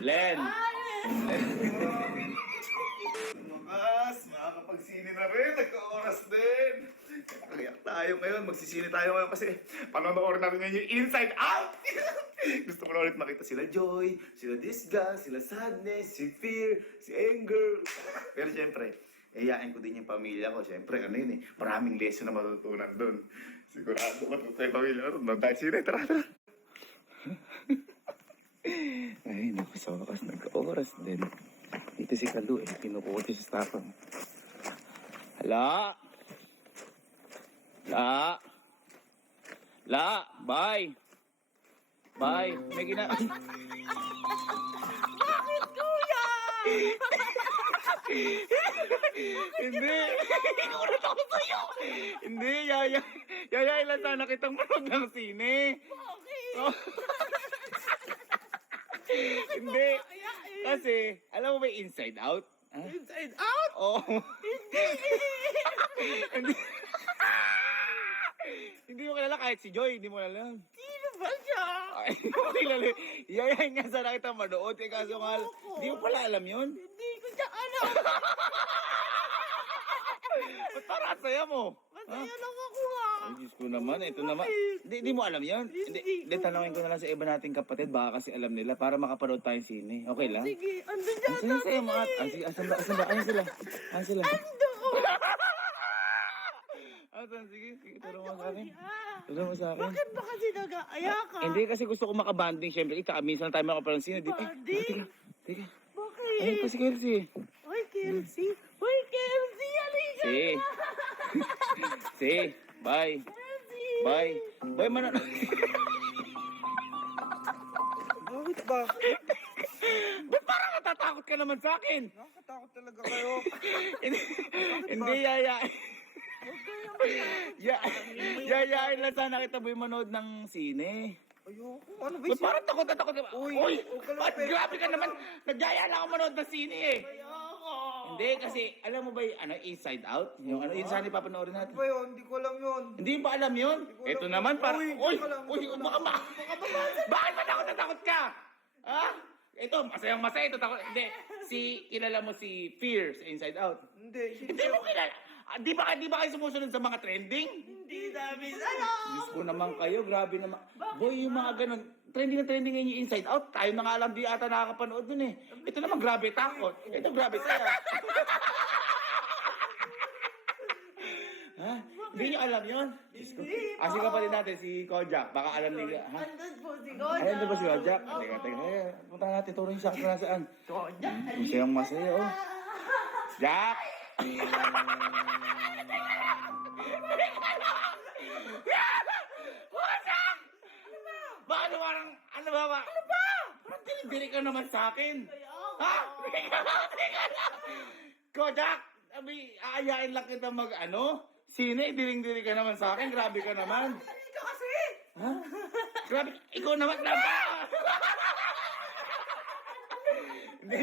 Len! Bukas, makakapagsine na rin. Nagka-oras din. Kakayak tayo ngayon. Magsisine tayo ngayon kasi panonood namin ngayon yung Inside Out. Gusto ko na ulit makita sila Joy, sila Disgust, sila Sadness, si Fear, si Anger. Pero syempre, iyayain ko din yung pamilya ko. Syempre, ano yun eh, maraming lesson na matutunan doon. Sigurado matutunan yung pamilya ko. Doon tayo sine, tara. Ay, naku, sa wakas, nagka-oras din. Dito si Kalu eh, kinukuha siya sa tapang. Hala! La! La! Bye! Bye! May Bakit, kuya? Hindi! Ikulat ako sa'yo! Hindi, yaya. Yaya, ilan sana kitang manood ng sine. Bakit? Oh. Hindi. Kasi, alam mo ba yung Inside Out? Ha? Inside out? Oo. Hindi. Hindi mo kilala kahit si Joy, hindi mo alam. Sino ba siya? Ay, hindi mo kilala. Yayain nga sana kita manood. Eh, kaso nga, hindi mo pala alam yun. Hindi ko siya alam. Ba't parang saya mo? Masaya lang ako nga. Ay, Diyos ko naman. Ito naman. Hindi mo alam yun. Hindi, tanongin ko na lang sa iba nating kapatid. Baka kasi alam nila para makapanood tayong sine. Okay lang? Sige, andun dyan. Ang saya mo at... Ay, sige, asan ba? Ayan sila. Ayan sila. Andun. Asan? Sige, turo mo sa akin. Ah, Turo mo sa akin. bakit ba kasi nag-aaya ka? Hindi kasi gusto ko makabanding. Siyempre, minsan tayo makapanood ng sine. Banding? Teka. Bakit? Ay, pa si Kelsey. Uy, Kelsey. Uy, Kelsey, halika Si. na. Si. Bye. Kelsey. Bye. Bye, manood. Bakit ba? Ba't parang natatakot ka naman sa akin? Nakakatakot talaga kayo. Hindi, yayain. Yayain lang sana kita boy manood ng sine. Ayoko. Ano ba Ba't parang takot na takot ka ba? Uy, Uy! huwag ka lang Ba't pwede- grabe ka naman? Nagyaya lang ako manood ng sine eh. Ayoko. Hindi, kasi alam mo ba yung Inside Out? Yung yun sana ipapanoorin natin. Ano ba yun? Hindi ko alam yun. Hindi ba alam yun? ko Ito alam. naman para... Uy, Uy! teka lang, Uy! teka lang. Baka ba? Bakit ba takot na takot ka? Ha? Ito, masayang masaya ito. Takot. Hindi. Kilala mo si Fear sa Inside Out. Hindi. Hindi mo kilala. Di ba kayo sumusunod sa mga trending? Hindi namin alam. Diyos ko naman kayo, grabe naman. Boy, yung mga ganun, trending na trending ngayon yung Inside Out. Tayo na nga lang di ata nakakapanood dun eh. Ito naman, grabe takot. Ito, grabe saya. Ha? Hindi nyo alam yun? Hindi Kasi kapatid natin, si Kojak, baka alam nila. Ha? Andun po si Goja. Ayan din ba si Kojak? Teka. Punta natin, turuin siya kung nasaan. Goja, Masayang masaya, oh. Jack! Kojak! Ano ba? Ano ba? Parang dili ka naman sa akin. Ha? Teka lang. Kojak! Aayain lang kita sine, diling-dili ka naman sa akin. Grabe ka naman. Halika kasi. Ha? Grabe, ikaw naman. Hindi,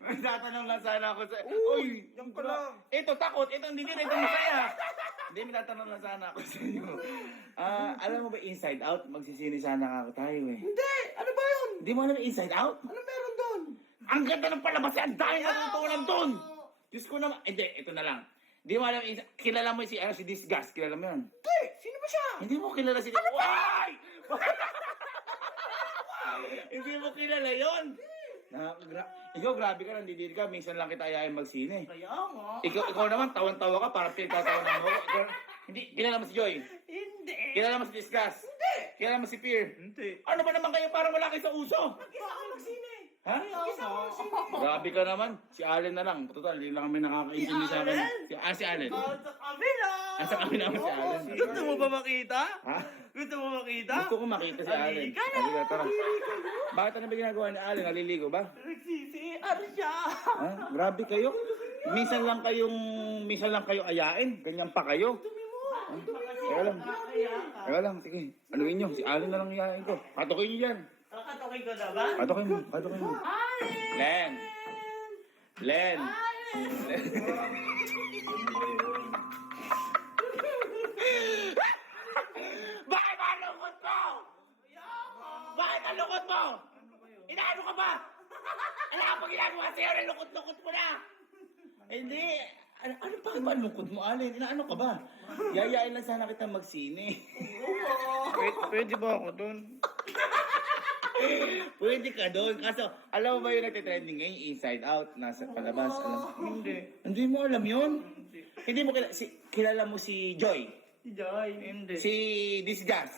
may tatanong lang sana ako sa... Uy! yan ka lang. Ito, takot. Ito, hindi rin. Ito, masaya. Hindi, may tatanong lang sana ako sa inyo. Alam mo ba, Inside Out? Magsisini sana ako tayo eh. Hindi! Ano ba yun? Hindi mo alam yung Inside Out? Ano meron doon? Ang ganda ng palabas yan! Dahil natutunan doon! Diyos ko naman... Hindi, ito na lang. Hindi mo alam, kilala mo si Disgust. Kilala mo yun? Hindi! Sino ba siya? Hindi mo kilala si... Why? Hindi mo kilala yun? Ikaw, grabe ka, nandidiri ka. Minsan lang kita ayayin magsine. Kaya nga. Ikaw naman, tawan-tawa ka, parang pinagtatawanan mo. Hindi, kilala mo si Joy. Hindi. Kilala mo si Disgust. Hindi. Kilala mo si Fear. Hindi. Ano ba naman kayo, parang wala kayo sa uso? Mag-isa ka magsine. Ha? Mag-isa ka magsine. Grabe ka naman. Si Allen na lang. Total, hindi lang kami nakakaintindi sa akin. Si Allen. Sa kabila. Nasa kami naman si Allen. Gusto mo ba makita? Ha? Gusto mo makita? Gusto ko makita si Allen. Halika na. Halika, tara. Bakit ano ba ginagawa ni Allen? Naliligo ba? Nagsisiar siya. Ha? Grabe kayo. Minsan lang kayo ayain. Ganyan pa kayo. Teka lang. Teka lang, sige. Anuin nyo, si Allen na lang iayain ko. Patukin nyo yan. Kakatukin ko na ba? Patukin mo. Len! Len! Bakit malungkot mo? Bakit malungkot mo? Inaano ka ba? Ano ka pa ginagawa sa'yo? Nalukot-lukot mo na! Hindi. Ano pa ba lukot mo, Alin? Inaano ka ba? Yayain lang sana kita magsine. Pwede ba ako doon? Pwede ka doon. Kaso, alam mo ba yung nagtitrending ngayon? Inside Out, nasa palabas. Hindi. Hindi mo alam yun? Hindi mo kilala mo si Joy? Si Joy. Hindi. Si Disgas?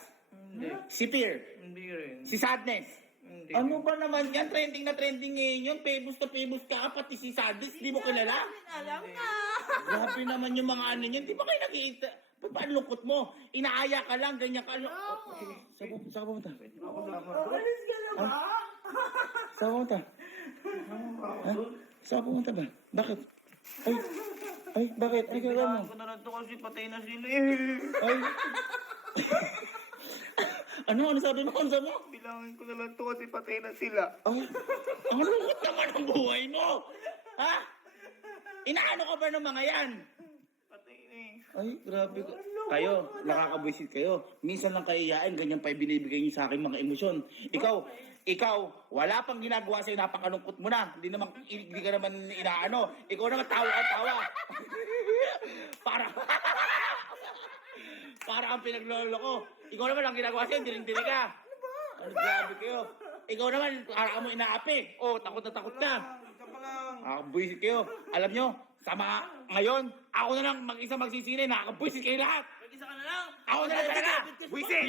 Hindi. Si Peer? Hindi rin. Si Sadness? Hindi. Ano ba naman yan? Trending na trending ngayon yun. Famous na famous ka, pati si Sadness. Di mo kilala? Alam na. Grabe naman yung mga ano niyan. Di ba kayo nag-iita? Ba't ba ang lungkot mo? Inaaya ka lang, ganyan ka. Saan ka pumunta? Alis ka na ba? Saan ka pumunta? Ha? Saan ka pumunta ba? Bakit? Ay, bakit? Ay, kaya mo. Ko na lang to kasi patay na sila eh. Ay. Ano sabi mo? Ano sabi mo? Bilangin ko na lang to kasi patay na sila. Ay, ang lungkot naman ang buhay mo. Ha? Inaano ka ba ng mga yan? Patay na eh. Ay, grabe ka. Kayo, nakakabwisit kayo. Minsan lang kayo iyain, ganyan pa yung binibigay niyo sa akin mga emosyon. Ikaw, wala pang ginagawa sa'yo, napakalungkot mo na. Hindi ka naman inaano. Ikaw naman tawa. Para kang pinaglolo ko. Ikaw naman ang ginagawa sa'yo, diling-dili ka. Ano grabe kayo. Ikaw naman, para ka mo inaapi. Oh, takot na takot ka. Ito pa lang. Nakakabwisit kayo. Alam nyo, sa mga ngayon, ako na lang mag-isa magsisine. Nakakabwisit kayo lahat. Mag-isa ka na lang. Ako na lang talaga. Bwisit!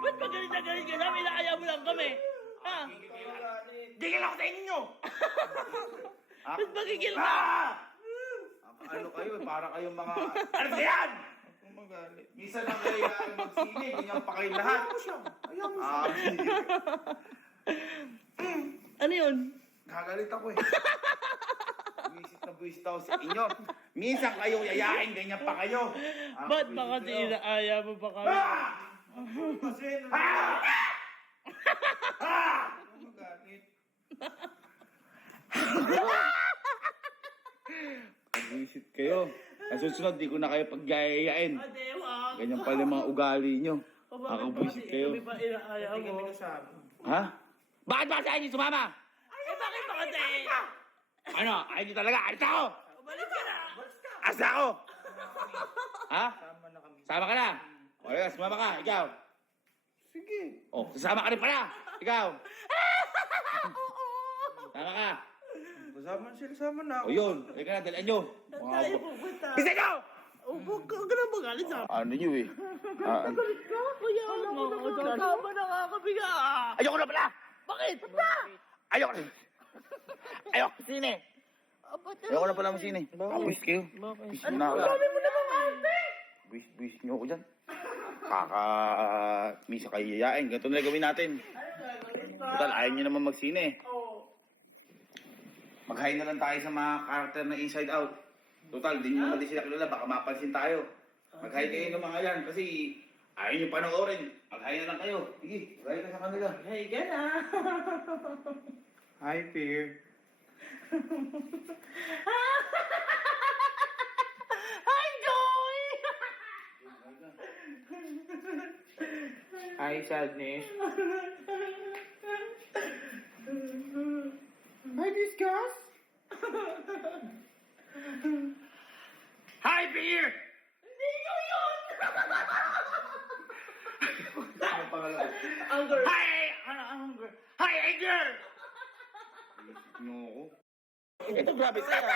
Ba't ba galit na galit ka namin? Inaaya mo lang kami. Ha? Tigil ako sa inyo! Ba't ba gigil ka? Ah! Ano kayo? Para kayong mga... Ano ba yan? Kung magalit. Minsan lang kayo magsine. Ganyan pa kayo lahat. Ah, Ano yun? gagalit ako eh. Buwisit ako sa inyo. Minsan kayo yayain, ganyan pa kayo. Ah, Ba't ba buwisit kasi kayo. inaaya mo pa kami? Ah! Kasi Ah! Ah! magalit. Buwisit kayo. Ang susunod, di ko na kayo pagyayayain. Ate, wag. Ganyan pala yung mga ugali nyo. O bakit ba Nakakabwisit kasi kayo. kami pa inaaya Hindi kami mo? kasama. Ha? Bakit ba sa inyo sumama? Eh, bakit ba kasi? Ano? Ay, di talaga. Alis ako! Umalis ka na. Asa ako! Ha? Sama na kami. Sama ka na? O, yes, sumama ka. Ikaw. Sige. O, sasama ka rin pala. Ikaw. Sama ka. Kasama sila, sama na ako. O yun. Halika na, dalaan nyo. Saan tayo pupunta? Bisa nyo! Huwag ka na magalit sa akin. Ano nyo eh? Galit ka? Kuya, sama na nga kami nga. Ayoko na pala! Bakit? Ba't ba? Ayoko na. Ayoko. Sine. Ayoko na pala masine. Buwis kayo. Buwis na ako. Sabi mo naman ate. Buwis nyo ako dyan. Misa kayo yayain. Ganito na gawin natin. Total, ayaw nyo naman magsine. Oo. Mag-hi na lang tayo sa mga karakter na Inside Out. Total, di nyo naman din sila kilala. Baka mapansin tayo. Mag-hi kayo ng mga yan. Kasi ayaw nyo panoorin. Mag-hi na lang kayo. Sige, mag-hi ka sa kanila. Hey, gana. Hi, Peer. Hi, Joy! Hi, Sadness. Hi, Discuss. Hi, Beer! Hindi ko yun! Ano pangalan? Anger. Hi! Ano, Anger? Hi, Anger! Isip nyo ako. Ito, grabe sa'yo.